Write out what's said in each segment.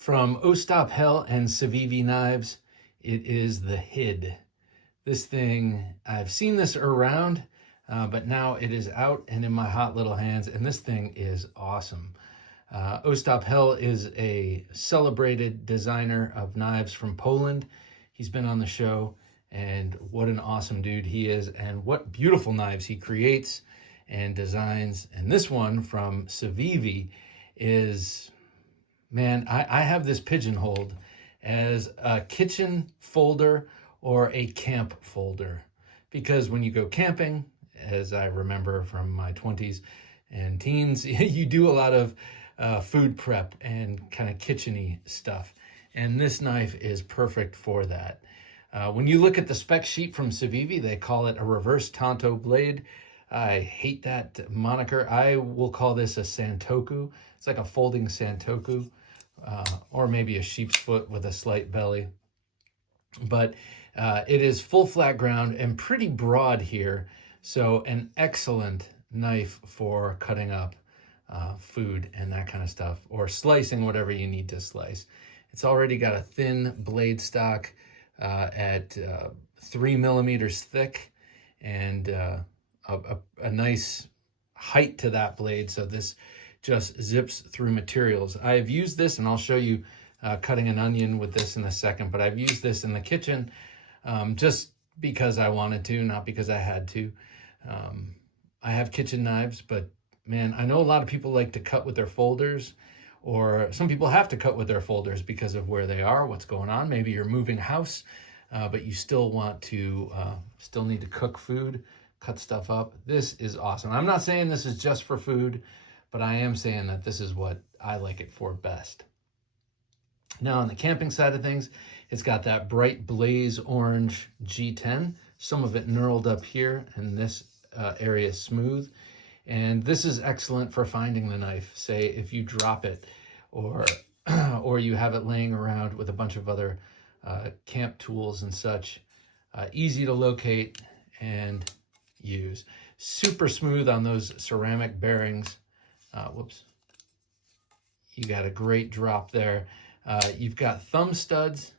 From Ostap Hel and Civivi knives, it is the Hid. This thing, I've seen this around, but now it is out and in my hot little hands, and this thing is awesome. Ostap Hel is a celebrated designer of knives from Poland. He's been on the show, and what an awesome dude he is, and what beautiful knives he creates and designs. And this one from Civivi is... Man, I have this pigeonholed as a kitchen folder or a camp folder, because when you go camping, as I remember from my 20s and teens, you do a lot of food prep and kind of kitchen-y stuff. And this knife is perfect for that. When you look at the spec sheet from Civivi, they call it a reverse tanto blade. I hate that moniker. I will call this a santoku. It's like a folding santoku. Or maybe a sheep's foot with a slight belly. But it is full flat ground and pretty broad here. So an excellent knife for cutting up food and that kind of stuff, or slicing whatever you need to slice. It's already got a thin blade stock at 3 millimeters thick, and a nice height to that blade. So this just zips through materials. I've used this, and I'll show you cutting an onion with this in a second, but I've used this in the kitchen just because I wanted to, not because I had to. I have kitchen knives, but man, I know a lot of people like to cut with their folders, or some people have to cut with their folders because of where they are, what's going on. Maybe you're moving house, but you still want to, still need to cook food, cut stuff up. This is awesome. I'm not saying this is just for food, but I am saying that this is what I like it for best. Now, on the camping side of things, it's got that bright blaze orange G10, some of it knurled up here, and this area is smooth. And this is excellent for finding the knife, say if you drop it, or you have it laying around with a bunch of other camp tools and such. Easy to locate and use. Super smooth on those ceramic bearings. Whoops. You got a great drop there. You've got thumb studs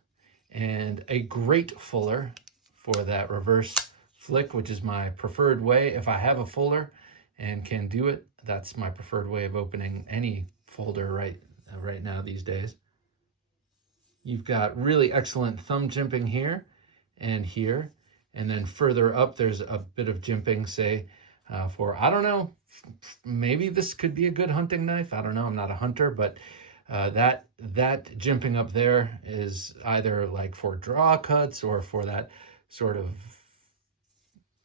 and a great fuller for that reverse flick, which is my preferred way. If I have a fuller and can do it, that's my preferred way of opening any folder right now these days. You've got really excellent thumb jimping here and here. And then further up, there's a bit of jimping, say, for, I don't know, maybe this could be a good hunting knife. I don't know, I'm not a hunter, but that jimping up there is either like for draw cuts or for that sort of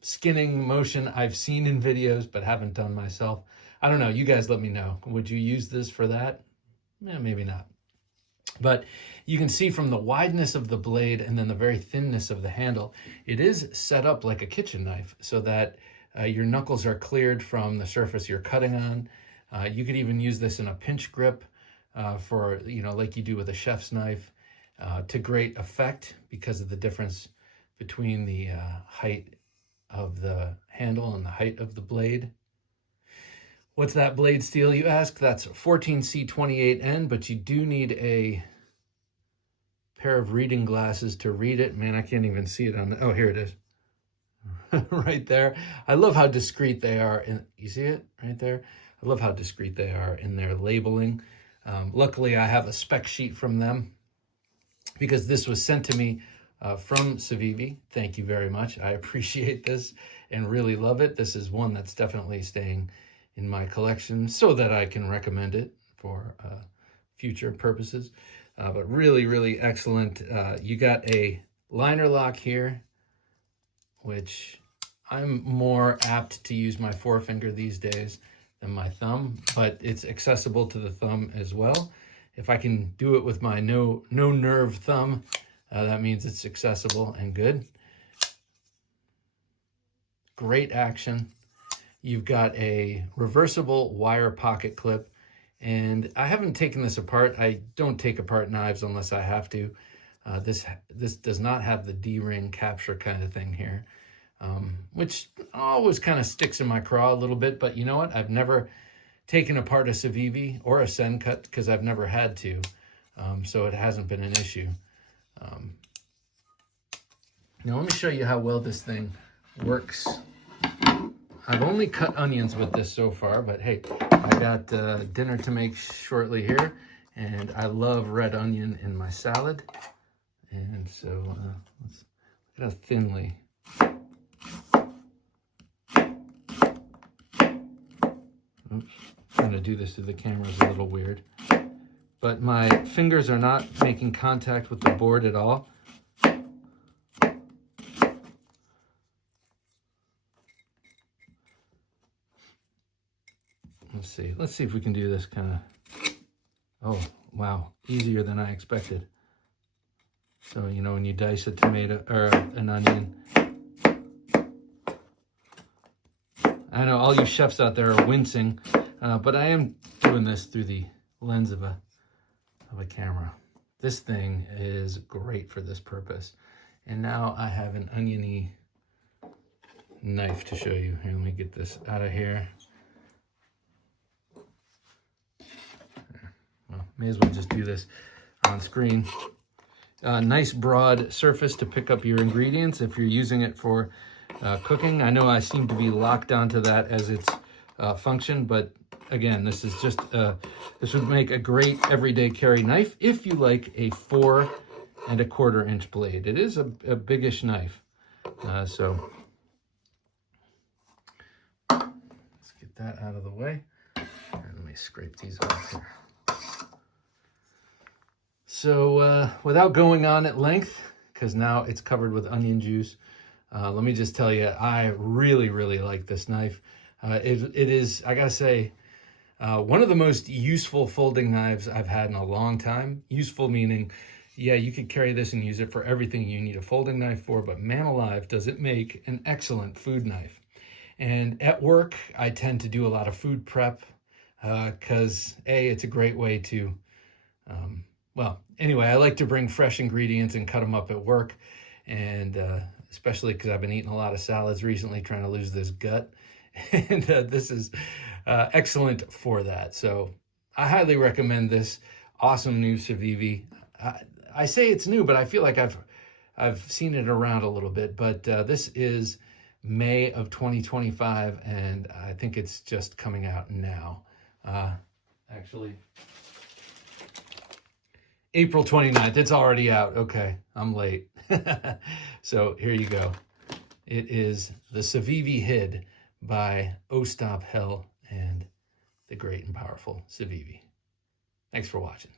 skinning motion I've seen in videos, but haven't done myself. I don't know, you guys let me know. Would you use this for that? Yeah, maybe not. But you can see from the wideness of the blade and then the very thinness of the handle, it is set up like a kitchen knife so that your knuckles are cleared from the surface you're cutting on. You could even use this in a pinch grip for, like you do with a chef's knife, to great effect because of the difference between the height of the handle and the height of the blade. What's that blade steel, you ask? That's 14C28N, but you do need a pair of reading glasses to read it. Man, I can't even see it on the, oh, here it is. Right there. I love how discreet they are. You see it right there? I love how discreet they are in their labeling. Luckily, I have a spec sheet from them because this was sent to me from Civivi. Thank you very much. I appreciate this and really love it. This is one that's definitely staying in my collection so that I can recommend it for future purposes. But really, really excellent. You got a liner lock here, which I'm more apt to use my forefinger these days than my thumb, but it's accessible to the thumb as well. If I can do it with my no nerve thumb, that means it's accessible and good. Great action. You've got a reversible wire pocket clip, and I haven't taken this apart. I don't take apart knives unless I have to. This does not have the D-ring capture kind of thing here, which always kind of sticks in my craw a little bit. But you know what? I've never taken apart a Civivi or a Sencut because I've never had to. so it hasn't been an issue. Now let me show you how well this thing works. I've only cut onions with this so far, but hey, I got dinner to make shortly here, and I love red onion in my salad. And so let's look at how thinly. Oops, trying to do this through the camera is a little weird. But my fingers are not making contact with the board at all. Let's see if we can do this kind of, oh, wow, easier than I expected. So, you know, when you dice a tomato or an onion, I know all you chefs out there are wincing, but I am doing this through the lens of a camera. This thing is great for this purpose. And now I have an oniony knife to show you. Here, let me get this out of here. Well, may as well just do this on screen. Nice broad surface to pick up your ingredients if you're using it for cooking. I know I seem to be locked onto that as its function, but again, this is just this would make a great everyday carry knife if you like a 4 1/4 inch blade. It is a biggish knife, so let's get that out of the way. And let me scrape these off here. So without going on at length, because now it's covered with onion juice, let me just tell you, I really, really like this knife. It is, I gotta say, one of the most useful folding knives I've had in a long time. Useful meaning, yeah, you could carry this and use it for everything you need a folding knife for, but man alive, does it make an excellent food knife. And at work, I tend to do a lot of food prep because A, it's a great way to, well, anyway, I like to bring fresh ingredients and cut them up at work. And especially because I've been eating a lot of salads recently, trying to lose this gut. And this is excellent for that. So I highly recommend this awesome new Civivi. I say it's new, but I feel like I've seen it around a little bit. But this is May of 2025, and I think it's just coming out now. Actually, April 29th. It's already out. Okay, I'm late. So here you go. It is the Civivi Hid by Ostap Hel and the great and powerful Civivi. Thanks for watching.